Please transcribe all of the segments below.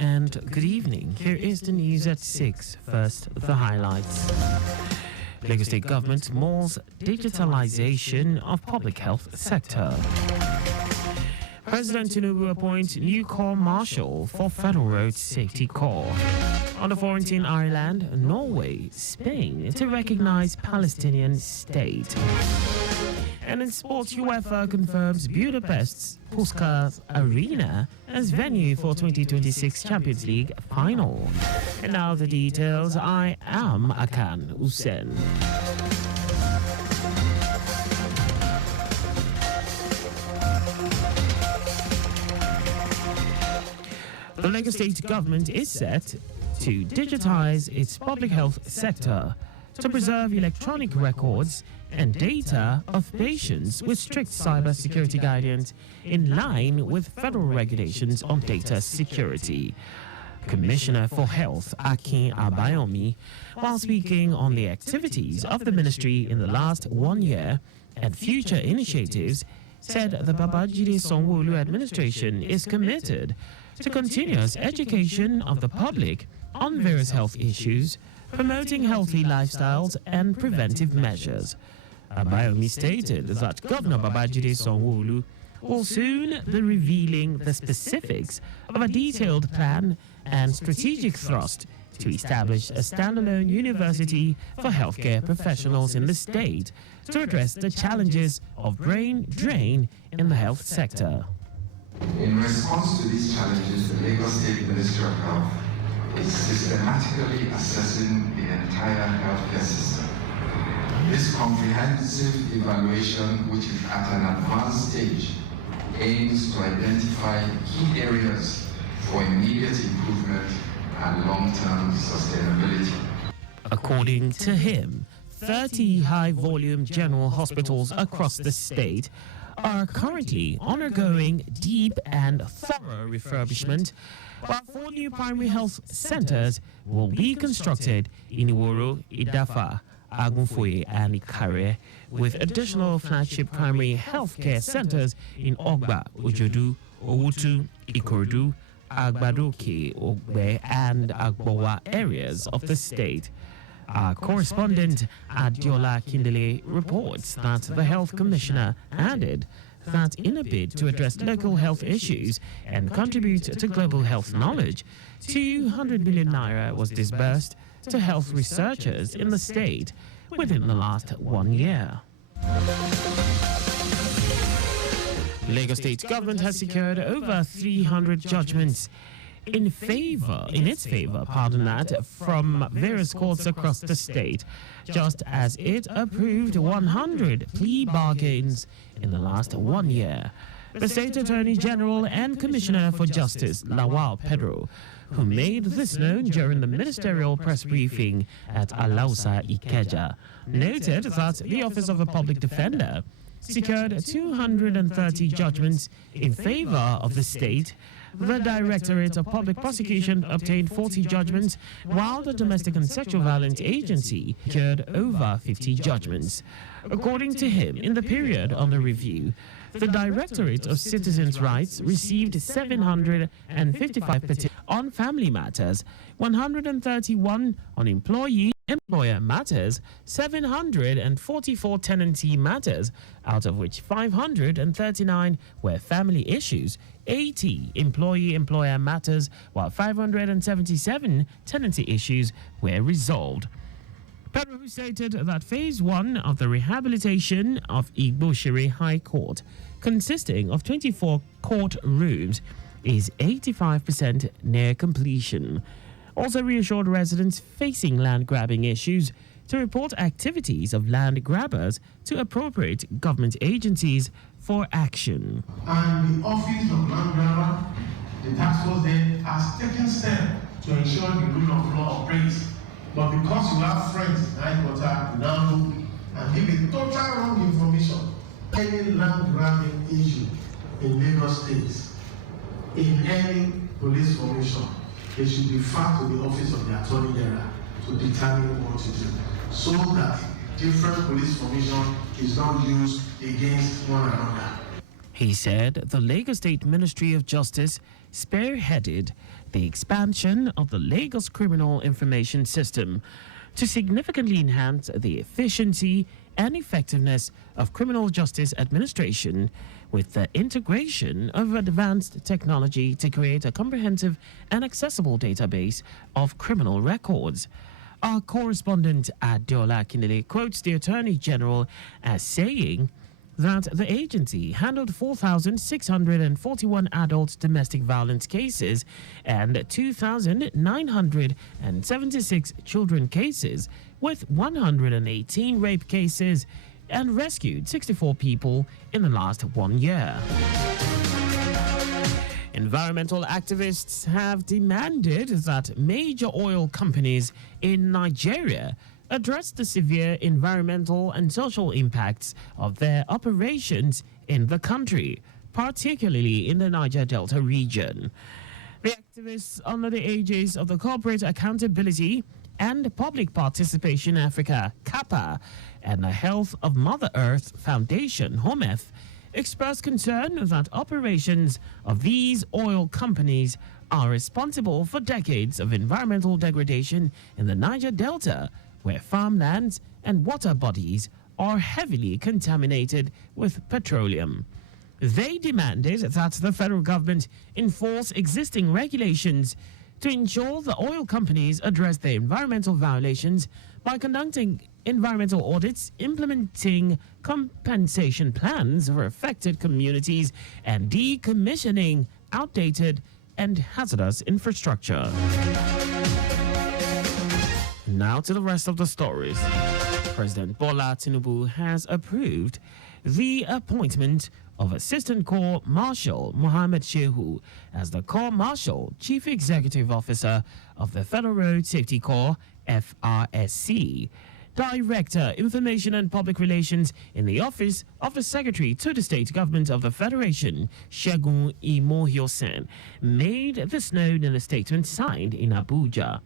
and good evening. Here is the news at 6. First, the highlights. Lagos State Government mulls digitalization of public health sector. President Tinubu appoints new Corps Marshal for Federal Road Safety Corps. On the foreign in Ireland, Norway, Spain to recognize Palestinian state. And in sports, UEFA confirms Budapest's Puskás Arena as venue for 2026 Champions League final. And now the details. I am Akan Usen. The Lagos State government is set to digitize its public health sector to preserve electronic records and data of patients with strict cybersecurity guidance in line with federal regulations on data security. Commissioner for Health Akan Usen, while speaking on the activities of the ministry in the last 1 year and future initiatives, said the Babajide Sanwo-Olu administration is committed to continuous education of the public on various health issues, promoting healthy lifestyles and preventive measures. Abayomi stated that Governor Babajide Sanwo-Olu will soon be revealing the specifics of a detailed plan and strategic thrust to establish a standalone university for healthcare professionals in the state to address the challenges of brain drain in the health sector. In response to these challenges, the Lagos State Ministry of Health is systematically assessing the entire healthcare system. This comprehensive evaluation, which is at an advanced stage, aims to identify key areas for immediate improvement and long-term sustainability. According to him, 30 high-volume general hospitals across the state are currently undergoing deep and thorough refurbishment, while 4 new primary health centers will be constructed in Iworo, Idafa, Agunfoye, and Ikare, with additional flagship primary healthcare centers in Ogba, Ojodu, Owutu, Ikorodu, Agbadoke, Ogbe, and Agbowa areas of the state. Our correspondent Adiola Kindele reports that the health commissioner added that in a bid to address local health issues and contribute to global health knowledge, 200 million naira was disbursed to health researchers in the state within the last 1 year. Lagos State government has secured over 300 judgments in its favor, from various courts across the state, just as it approved 100 plea bargains in the last 1 year. The State Attorney General and Commissioner for Justice, Lawal Pedro, who made this known during the ministerial press briefing at Alausa Ikeja, noted that the Office of a Public Defender secured 230 judgments in favor of the state. The Directorate of Public Prosecution obtained 40 judgments, while the Domestic and Sexual Violence Agency secured over 50 judgments. According to him, in the period under review, the Directorate of Citizens' Rights received 755 petitions on family matters, 131 on employer matters, 744 tenancy matters, out of which 539 were family issues, 80 employer matters, while 577 tenancy issues were resolved. Pedro stated that Phase 1 of the rehabilitation of Igboshire High Court, consisting of 24 court rooms, is 85% near completion. Also reassured residents facing land grabbing issues to report activities of land grabbers to appropriate government agencies for action. And the Office of Land Grabber, the task force there, has taken steps to ensure the rule of law operates. But because you have friends in high court, now look and give a total wrong information. Any land grabbing issue in Lagos State, in any police formation, they should be referred to the Office of the Attorney General to determine what to do, so that different police formation is not used against one another. He said the Lagos State Ministry of Justice spearheaded the expansion of the Lagos Criminal Information System to significantly enhance the efficiency and effectiveness of criminal justice administration with the integration of advanced technology to create a comprehensive and accessible database of criminal records. Our correspondent Adeola Akinele quotes the Attorney General as saying that the agency handled 4,641 adult domestic violence cases and 2,976 children cases, with 118 rape cases, and rescued 64 people in the last 1 year. Environmental activists have demanded that major oil companies in Nigeria address the severe environmental and social impacts of their operations in the country, particularly in the Niger Delta region. The activists, under the aegis of the Corporate Accountability and Public Participation Africa, CAPA, and the Health of Mother Earth Foundation, HOMEF, expressed concern that operations of these oil companies are responsible for decades of environmental degradation in the Niger Delta, where farmlands and water bodies are heavily contaminated with petroleum. They demanded that the federal government enforce existing regulations to ensure the oil companies address their environmental violations by conducting environmental audits, implementing compensation plans for affected communities, and decommissioning outdated and hazardous infrastructure. Now to the rest of the stories. President Bola Tinubu has approved the appointment of Assistant Corps Marshal Mohammed Shehu as the Corps Marshal Chief Executive Officer of the Federal Road Safety Corps, FRSC, Director, Information and Public Relations in the Office of the Secretary to the State Government of the Federation, Segun Imohiosen, made this known in a statement signed in Abuja.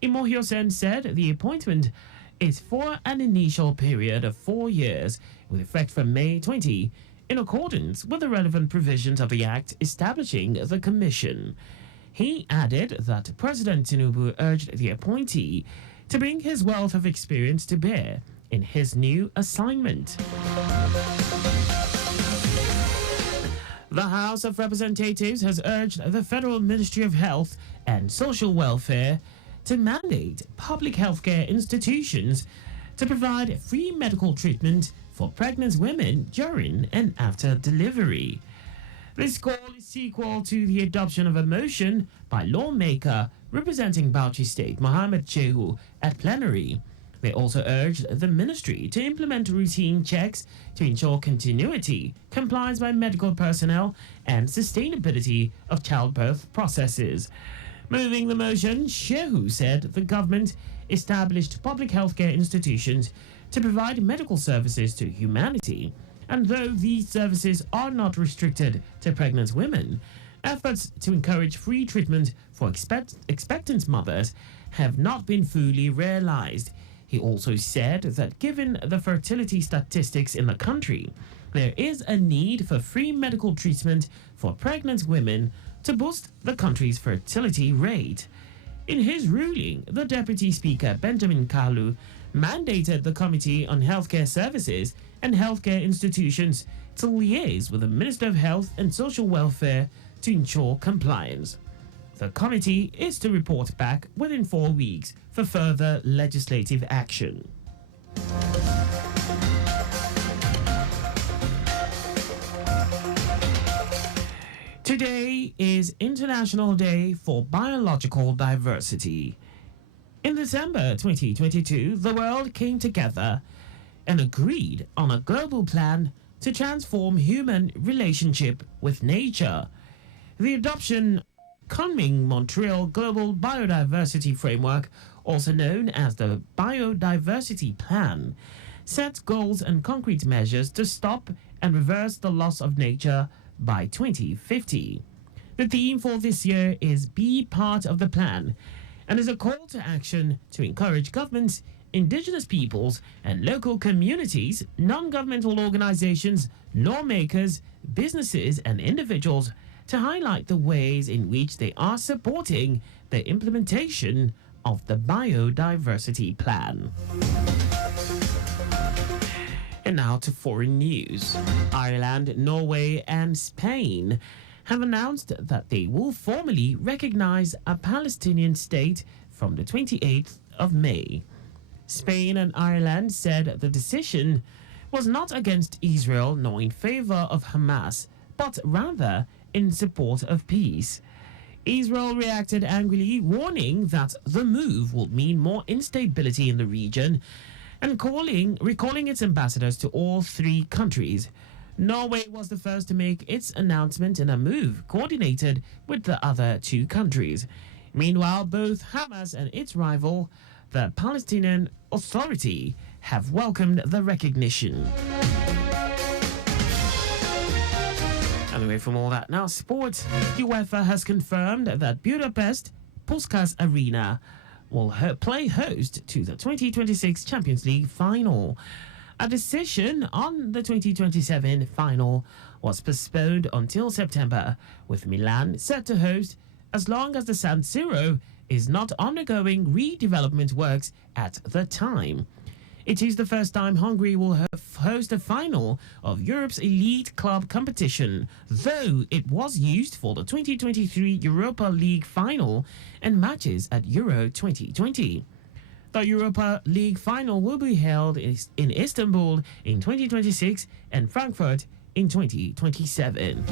Imohiosen said the appointment is for an initial period of 4 years with effect from May 20, in accordance with the relevant provisions of the Act establishing the Commission. He added that President Tinubu urged the appointee to bring his wealth of experience to bear in his new assignment. The House of Representatives has urged the Federal Ministry of Health and Social Welfare to mandate public healthcare institutions to provide free medical treatment for pregnant women during and after delivery. This call is sequel to the adoption of a motion by lawmaker representing Bauchi State, Mohammed Shehu, at plenary. They also urged the ministry to implement routine checks to ensure continuity, compliance by medical personnel, and sustainability of childbirth processes. Moving the motion, Shehu said the government established public healthcare institutions to provide medical services to humanity, and though these services are not restricted to pregnant women, efforts to encourage free treatment for expectant mothers have not been fully realized. He also said that given the fertility statistics in the country, there is a need for free medical treatment for pregnant women to boost the country's fertility rate. In his ruling, the Deputy Speaker, Benjamin Kalu, mandated the Committee on Healthcare Services and Healthcare Institutions to liaise with the Minister of Health and Social Welfare to ensure compliance. The committee is to report back within 4 weeks for further legislative action. Today is International Day for Biological Diversity. In December 2022, the world came together and agreed on a global plan to transform human relationship with nature. The adoption Kunming Montreal Global Biodiversity Framework, also known as the Biodiversity Plan, sets goals and concrete measures to stop and reverse the loss of nature by 2050. The theme for this year is Be Part of the Plan, and is a call to action to encourage governments, indigenous peoples, and local communities, non-governmental organizations, lawmakers, businesses and individuals to highlight the ways in which they are supporting the implementation of the biodiversity plan. And now to foreign news. Ireland, Norway, and Spain have announced that they will formally recognize a Palestinian state from the 28th of May. Spain and Ireland said the decision was not against Israel nor in favor of Hamas, but rather in support of peace. Israel reacted angrily, warning that the move will mean more instability in the region and recalling its ambassadors to all three countries. Norway was the first to make its announcement in a move coordinated with the other two countries. Meanwhile, both Hamas and its rival, the Palestinian Authority, have welcomed the recognition. And away from all that, now sports. UEFA has confirmed that Budapest Puskás Arena will play host to the 2026 Champions League final. A decision on the 2027 final was postponed until September, with Milan set to host as long as the San Siro is not undergoing redevelopment works at the time. It is the first time Hungary will host a final of Europe's elite club competition, though it was used for the 2023 Europa League final and matches at Euro 2020. The Europa League final will be held in Istanbul in 2026 and Frankfurt in 2027.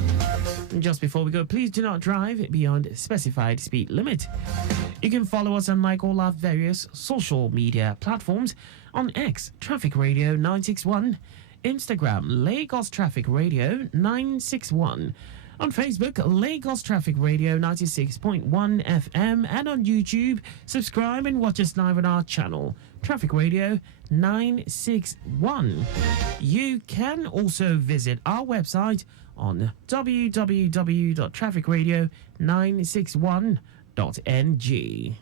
Just before we go, please do not drive beyond specified speed limit. You can follow us on like all our various social media platforms on X, Traffic Radio 961, Instagram, Lagos Traffic Radio 961, on Facebook, Lagos Traffic Radio 96.1 FM, and on YouTube, subscribe and watch us live on our channel, Traffic Radio 961. You can also visit our website on www.trafficradio961.ng.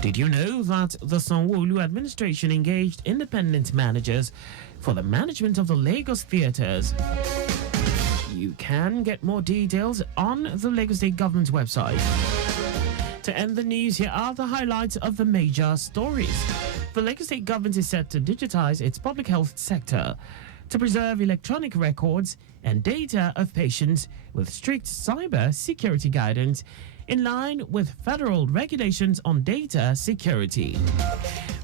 Did you know that the Sanwo-Olu administration engaged independent managers for the management of the Lagos theatres? You can get more details on the Lagos State Government's website. To end the news, here are the highlights of the major stories. The Lagos State Government is set to digitize its public health sector to preserve electronic records and data of patients with strict cyber security guidance in line with federal regulations on data security.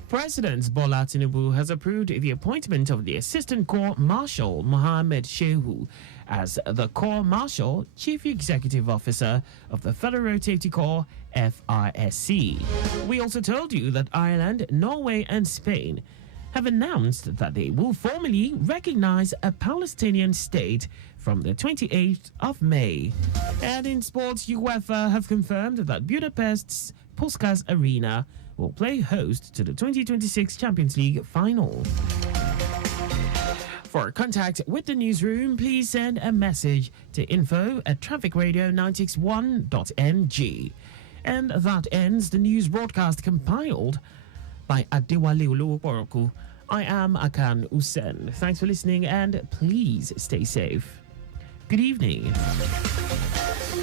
President Bola Tinubu has approved the appointment of the Assistant Corps Marshal Mohammed Shehu as the Corps Marshal Chief Executive Officer of the Federal Road Safety Corps, FRSC. We also told you that Ireland, Norway, and Spain have announced that they will formally recognize a Palestinian state from the 28th of May. And in sports, UEFA have confirmed that Budapest's Puskás Arena will play host to the 2026 Champions League final. For contact with the newsroom, please send a message to info@trafficradio961.ng. And that ends the news broadcast compiled by Adewale Olowoporoku. I am Akan Usen. Thanks for listening and please stay safe. Good evening.